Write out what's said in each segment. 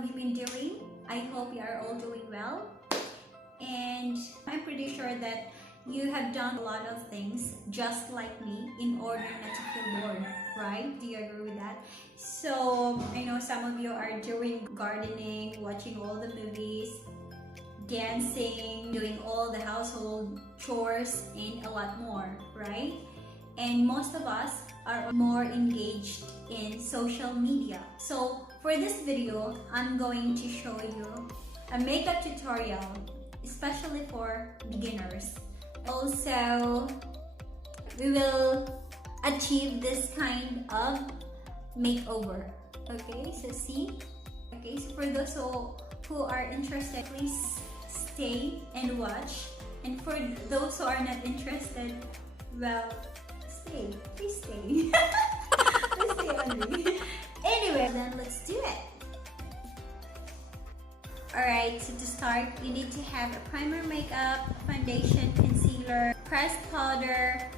have you been doing? I hope you are all doing well. And I'm pretty sure that you have done a lot of things just like me in order not to feel bored, right? Do you agree with that? So I know some of you are doing gardening, watching all the movies, dancing, doing all the household chores, and a lot more, right? And most of us are more engaged in social media. So for this video, I'm going to show you a makeup tutorial, especially for beginners. Also, we will achieve this kind of makeover. Okay, so see? Okay, so for those who are interested, please stay and watch. And for those who are not interested, well, stay. Please stay. Please stay on me. Anyway, then let's do it. Alright, so to start, you need to have a primer makeup, foundation, concealer, pressed powder,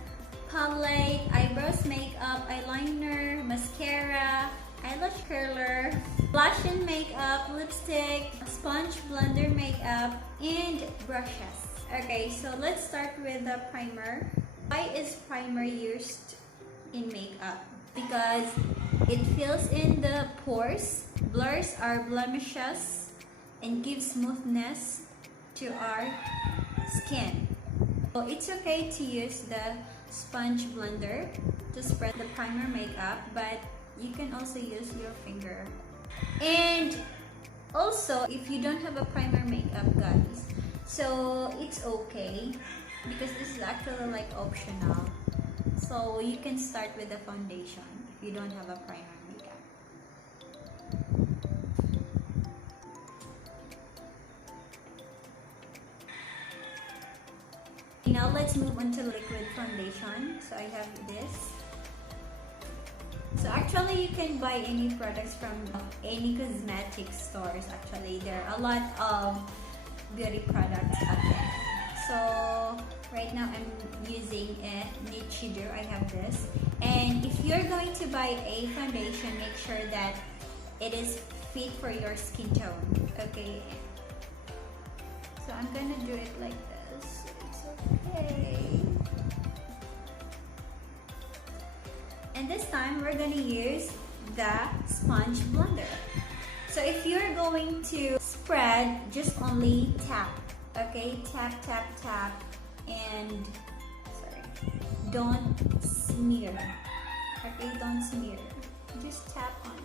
palette, eyebrows makeup, eyeliner, mascara, eyelash curler, blush and makeup, lipstick, sponge blender makeup, and brushes. Okay, so let's start with the primer. Why is primer used in makeup? Because it fills in the pores, blurs our blemishes, and gives smoothness to our skin. So it's okay to use the sponge blender to spread the primer makeup, but you can also use your finger. And also, if you don't have a primer makeup, guys, so it's okay because this is actually like optional. So you can start with the foundation if you don't have a primer makeup. Now let's move on to liquid foundation. So I have this. So actually you can buy any products from any cosmetic stores. Actually there are a lot of beauty products out there. So right now I'm using a Nichido. I have this. And if you're going to buy a foundation, make sure that it is fit for your skin tone. Okay. So I'm gonna do it like this. It's okay. And this time we're gonna use the sponge blender. So if you're going to spread, just only tap. Okay, tap, tap, tap, and don't smear. Okay, don't smear. Just tap on it.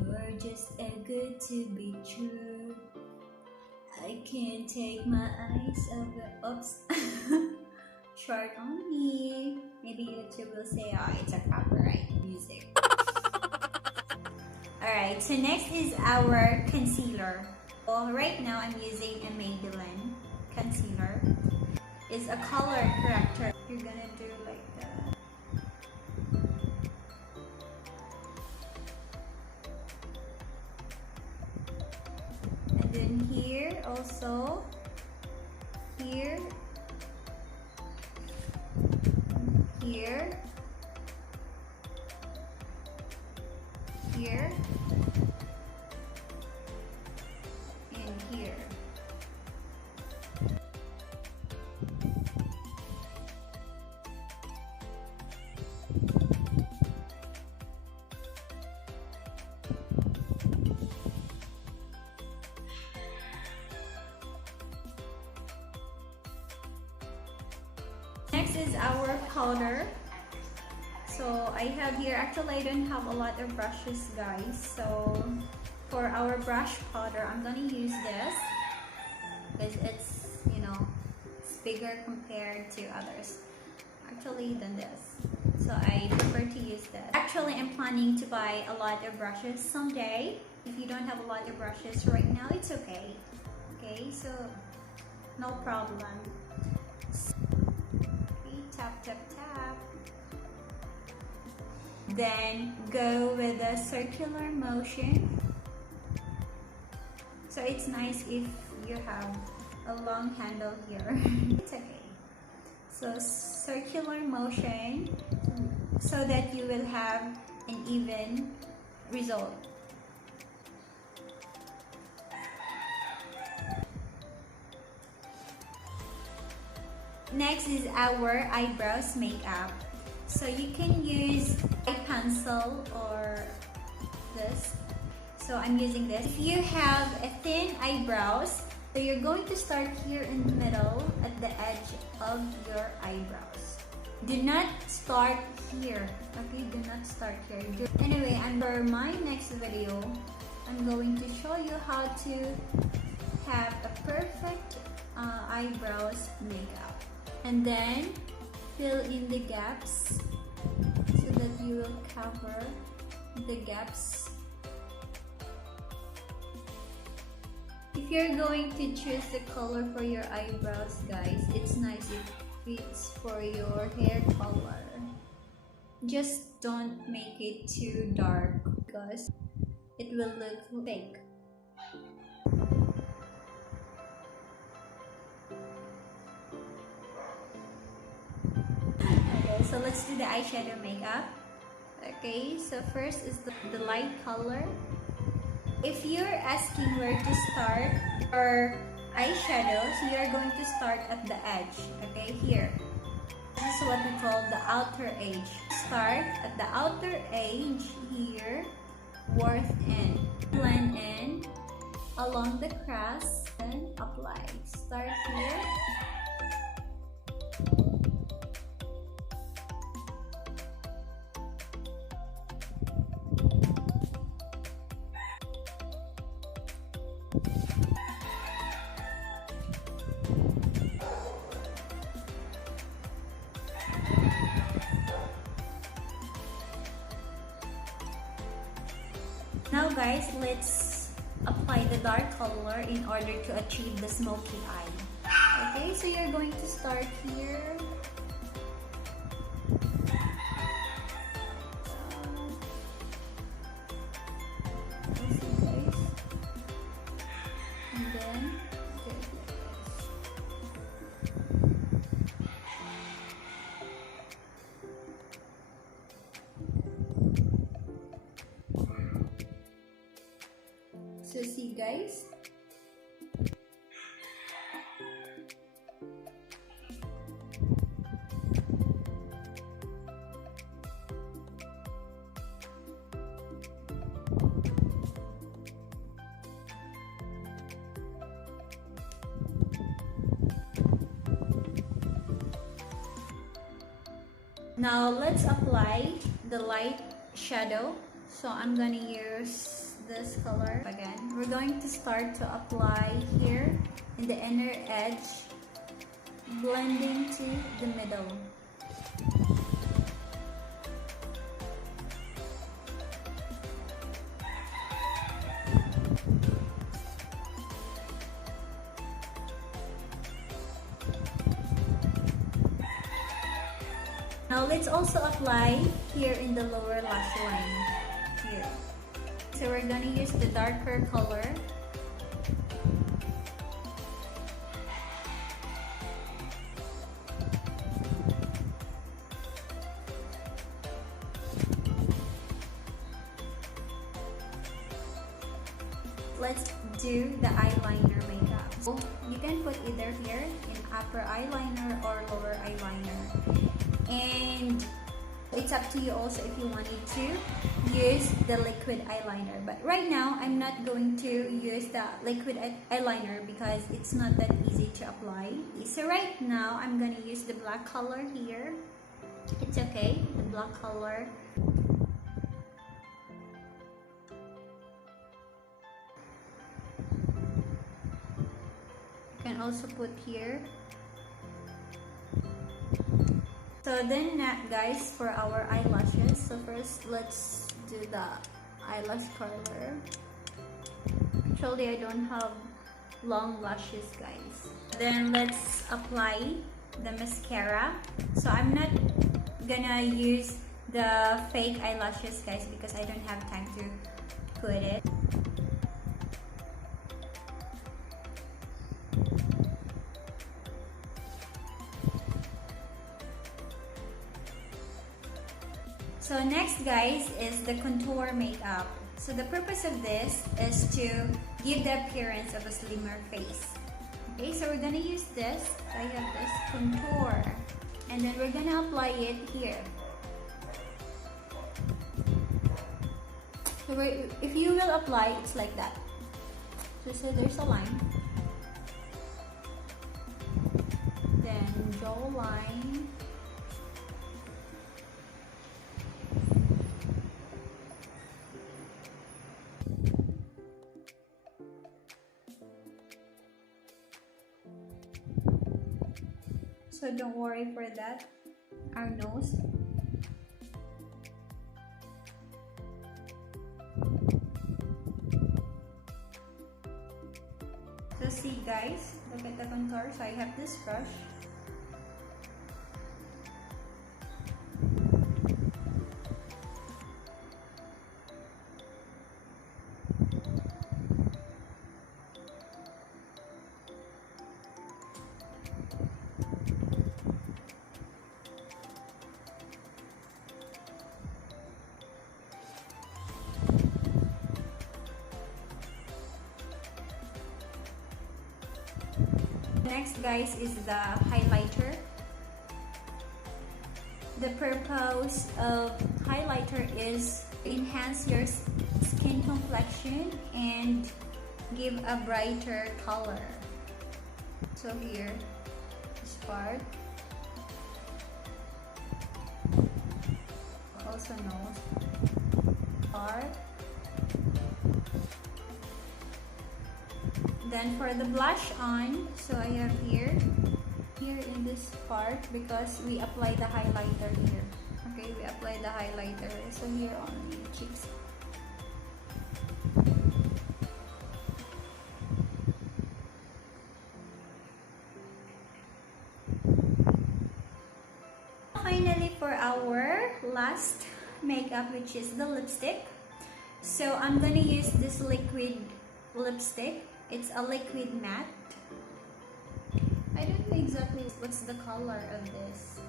You're just a good to be true. I can't take my eyes over. Oops. Short on me. Maybe YouTube will say, oh, it's a copyright music. Alright, so next is our concealer. Well, right now I'm using a Maybelline concealer. It's a color corrector. You're gonna do like that. And then here also. Here. Here, here, and here. Next is our powder. So I have here, actually I don't have a lot of brushes, guys. So for our brush powder, I'm gonna use this because it's, you know, it's bigger compared to others actually than this. So I prefer to use this. Actually, I'm planning to buy a lot of brushes someday. If you don't have a lot of brushes right now, it's okay. Okay, so no problem. Tap, tap, tap. Then go with a circular motion. So it's nice if you have a long handle here. It's okay. So circular motion so that you will have an even result. Next is our eyebrows makeup. So you can use a pencil or this. So I'm using this. If you have a thin eyebrows, so you're going to start here in the middle at the edge of your eyebrows. Do not start here. Okay, do not start here. Anyway, and for my next video, I'm going to show you how to have a perfect eyebrows makeup. And then fill in the gaps so that you will cover the gaps. If you're going to choose the color for your eyebrows, guys, it's nice if it's for your hair color. Just don't make it too dark because it will look fake. Okay, so let's do the eyeshadow makeup. Okay, so first is the light color. If you're asking where to start for eyeshadows, you are going to start at the edge. Okay, here. This is what we call the outer edge. Start at the outer edge here, worth in. Blend in along the crest and apply. Start here. Now guys, let's apply the dark color in order to achieve the smoky eye. Okay, so you're going to start here. And then so see guys, now let's apply the light shadow. So I'm gonna use this color again. We're going to start to apply here in the inner edge, blending to the middle. Now let's also apply here in the lower lash line here. So we're gonna use the darker color. Let's do the eyeliner makeup. So you can put either here in upper eyeliner or lower eyeliner. And it's up to you also if you wanted to use the liquid eyeliner. But right now, I'm not going to use the liquid eyeliner because it's not that easy to apply. So right now, I'm going to use the black color here. It's okay, the black color. You can also put here. So then guys, for our eyelashes, so first let's do the eyelash color. Actually, I don't have long lashes, guys. Then let's apply the mascara. So I'm not gonna use the fake eyelashes, guys, because I don't have time to put it. So next guys is the contour makeup. So the purpose of this is to give the appearance of a slimmer face. Okay, so we're gonna use this. I have this contour, and then we're gonna apply it here. So if you will apply, it's like that. So there's a line, then jawline, so don't worry for that. Our nose, so see guys, look at the contour. So I have this brush. Next guys is the highlighter. The purpose of highlighter is to enhance your skin complexion and give a brighter color. So here, this part, also nose part. Then for the blush on, so I have here in this part, because we apply the highlighter here. Okay, we apply the highlighter. So here on the cheeks. Finally, for our last makeup, which is the lipstick. So I'm gonna use this liquid lipstick. It's a liquid matte. I don't know exactly what's the color of this.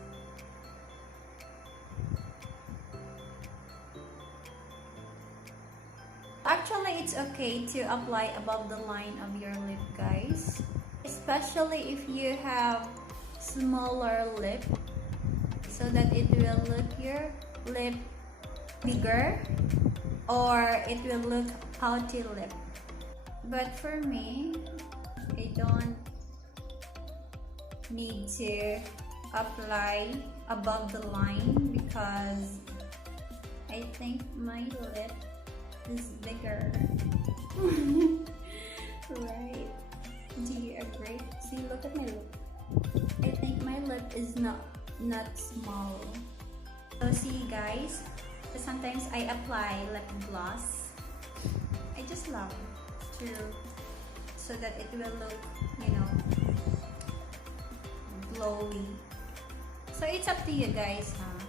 Actually, it's okay to apply above the line of your lip, guys. Especially if you have smaller lip, so that it will look your lip bigger, or it will look pouty lip. But for me, I don't need to apply above the line because I think my lip is bigger. Right? Do you agree? See, look at my lip. I think my lip is not small. So see guys, sometimes I apply lip gloss. I just love it. So that it will look, you know, glowy. So it's up to you guys, huh?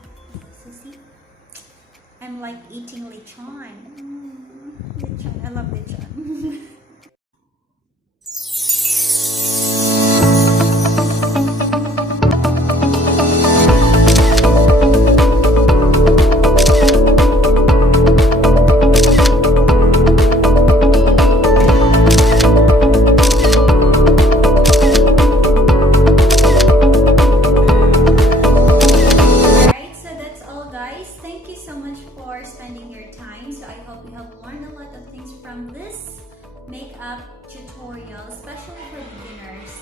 So see, I'm like eating lechon. Lechon, I love lechon. From this makeup tutorial, especially for beginners.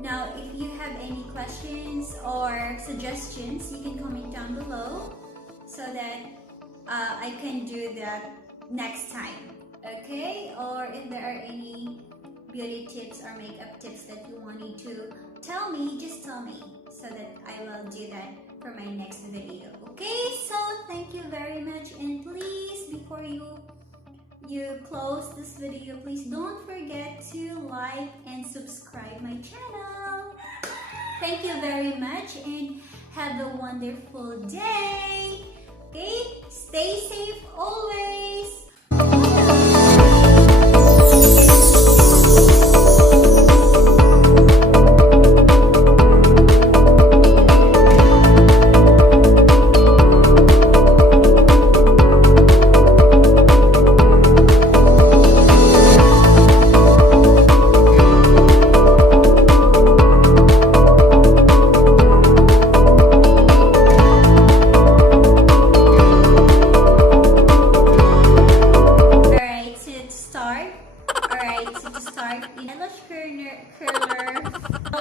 Now, if you have any questions or suggestions, you can comment down below so that I can do that next time. Okay? Or if there are any beauty tips or makeup tips that you want me to tell me, just tell me so that I will do that for my next video. Okay? So, thank you very much, and please, before you close this video, please don't forget to like and subscribe my channel. Thank you very much, and have a wonderful day. Okay, stay safe always.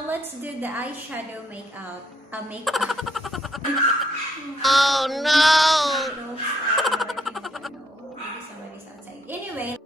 let's do the eyeshadow makeup. Makeup. Oh no! Those are working. I don't know. Maybe somebody's outside. Anyway,